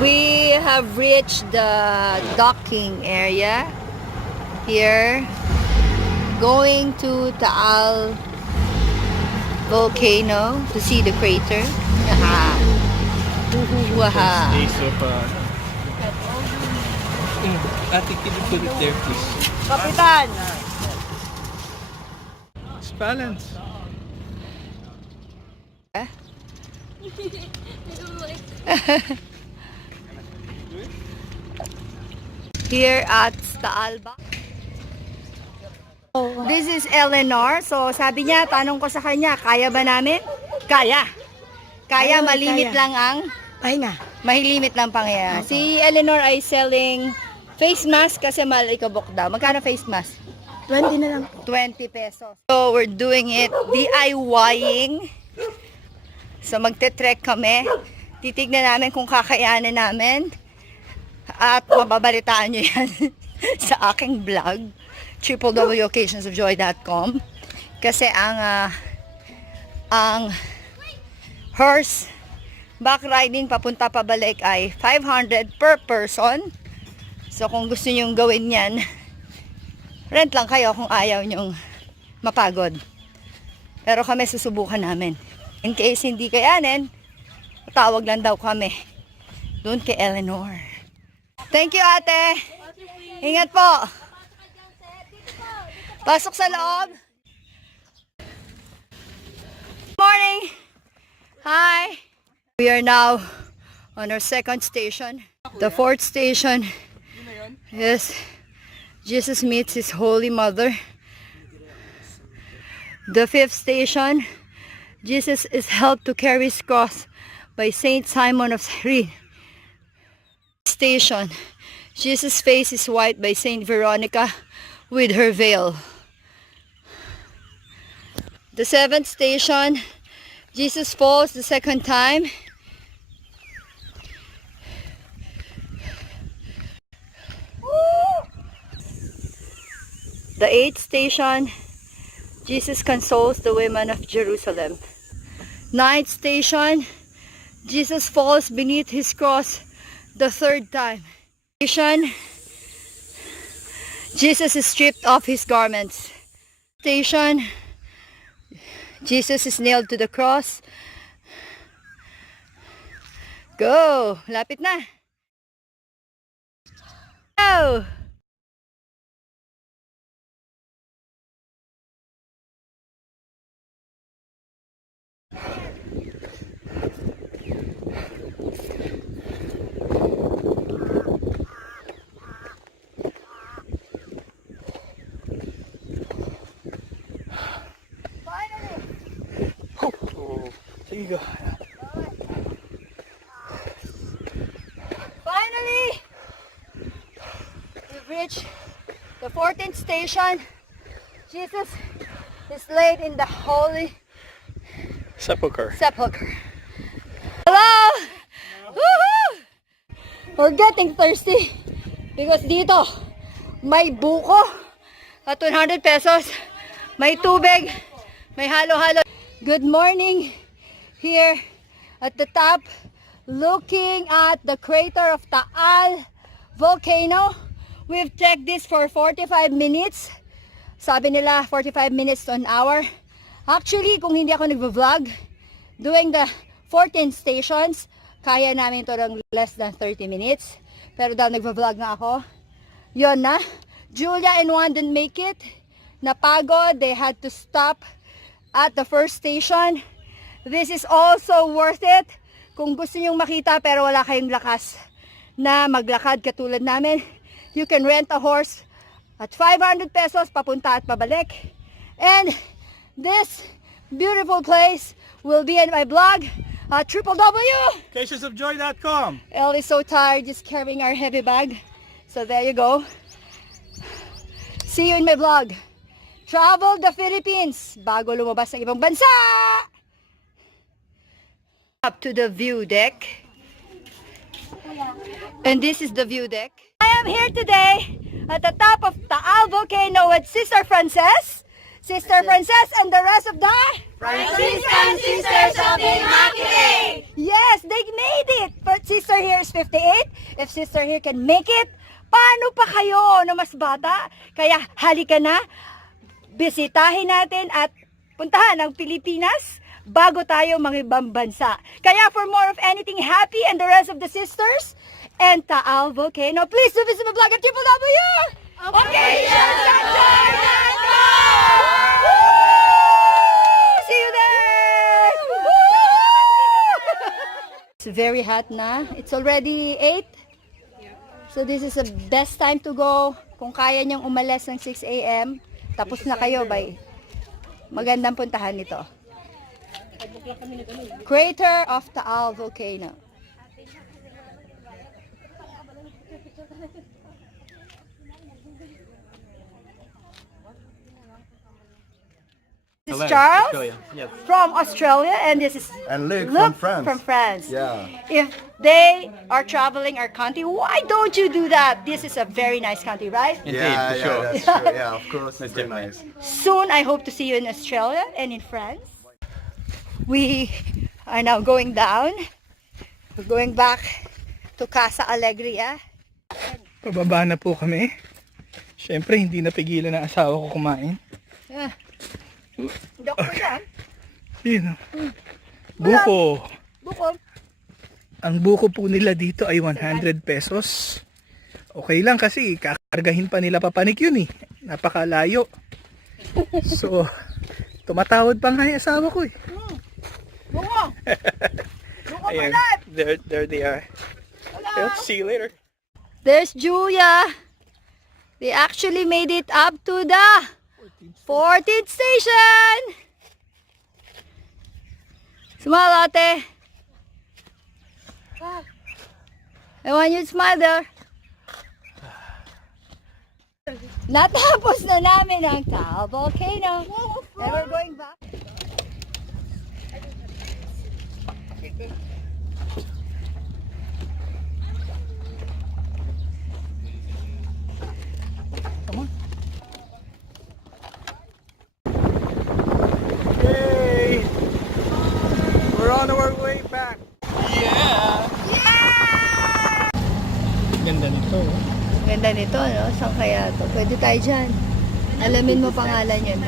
We have reached the docking area here, going to Taal Volcano to see the crater. Waha. Ate, can you put it there, please? Kapitan! It's balance. Here at Taal. This is Eleanor. So sabi niya, tanong ko sa kanya, kaya ba namin? Kaya. Kaya, malimit lang ang Pahinga. mahilimit lang pangyayari. Si Eleanor ay selling face mask kasi malikabok daw. Magkano face mask? 20 na lang. 20 pesos. So we're doing it DIYing. So magte-trek kami. Titignan namin kung kakayanan namin. At mababalitaan nyo yan sa aking vlog, www.occasionsofjoy.com. Kasi ang horse back riding papunta pabalik ay 500 per person. So kung gusto nyong gawin yan, rent lang kayo kung ayaw nyong mapagod. Pero kami susubukan namin. In case hindi kayanin, tawag lang daw kami doon kay Eleanor. Thank you, ate. Ingat po. Pasok sa loob. Morning. Hi. We are now on our second station. The fourth station is Jesus meets his Holy Mother. The fifth station, Jesus is helped to carry his cross by Saint Simon of Cyrene. Station, Jesus' face is white by Saint Veronica with her veil. The seventh station, Jesus falls the second time. The eighth station, Jesus consoles the women of Jerusalem. Ninth station, Jesus falls beneath his cross the third time. Station, Jesus is stripped of his garments. Station, Jesus is nailed to the cross. Go! Lapit na! Go! Here you go. Finally, we've reached the 14th station. Jesus is laid in the holy Sepulcher. Hello! Woohoo! We're getting thirsty because dito may buko at 100 pesos. May tubig, may halo-halo. Good morning here at the top, looking at the crater of Taal Volcano. We've checked this for 45 minutes. Sabi nila 45 minutes to an hour. Actually, kung hindi ako nagvo-vlog, doing the 14 stations, kaya namin ito ng less than 30 minutes. Pero dahil nagvo-vlog na ako, yun na. Julia and Juan didn't make it. Napagod, they had to stop at the first station. This is also worth it kung gusto nyong makita pero wala kayong lakas na maglakad katulad namin. You can rent a horse at 500 pesos papunta at pabalik. And this beautiful place will be in my blog at www.occasionsofjoy.com. Elle is so tired just carrying our heavy bag. So there you go. See you in my vlog. Travel the Philippines bago lumabas ng ibang bansa. Up to the view deck. And this is the view deck. I am here today at the top of Taal Volcano with Sister Frances. Sister Frances and the rest of the Franciscan Sisters of the Immaculate! Yes, they made it! But Sister here is 58, if sister here can make it, paano pa kayo na mas bata? Kaya halika na, bisitahin natin at puntahan ang Pilipinas bago tayo mangibang bansa. Kaya for more of anything happy and the rest of the sisters and Taal Volcano, please do visit my blog at www.occasion.com. See you there! It's very hot na. It's already 8. So this is the best time to go. Kung kaya niyang umalis ng 6 a.m., tapos na kayo by magandang puntahan nito. Crater of Taal Volcano. This is Charles from Australia, and this is And Luke Luke from France. from France. Yeah. If they are traveling our country, why don't you do that? This is a very nice country, right? Indeed, Yeah, for yeah, sure. that's true. Yeah, of course. It's very Definitely. nice. Soon, I hope to see you in Australia and in France. We are now going down. We're going back to Casa Alegria. Pababa na po kami. Siyempre, hindi napigilan ng asawa ko kumain. Yeah. Hindi ako yan. Yun. Buko. Buko. Ang buko po nila dito ay 100 pesos. Okay lang kasi kakargahin pa nila papanik yun eh. Napakalayo. So, tumatawad pa nga yung asawa ko eh. Buko. Buko Ayan, palat. there they are. I'll see you later. There's Julia. They actually made it up to the 14th station. Smile, ate. I want you to smile there. Natapos na namin ang Taal Volcano. And we're going back. Yay! We're on our way back. Yeah! Ganda nito. Ganda nito, no? Saan kaya to? Pwede tayo dyan. Alamin mo pangalan yan.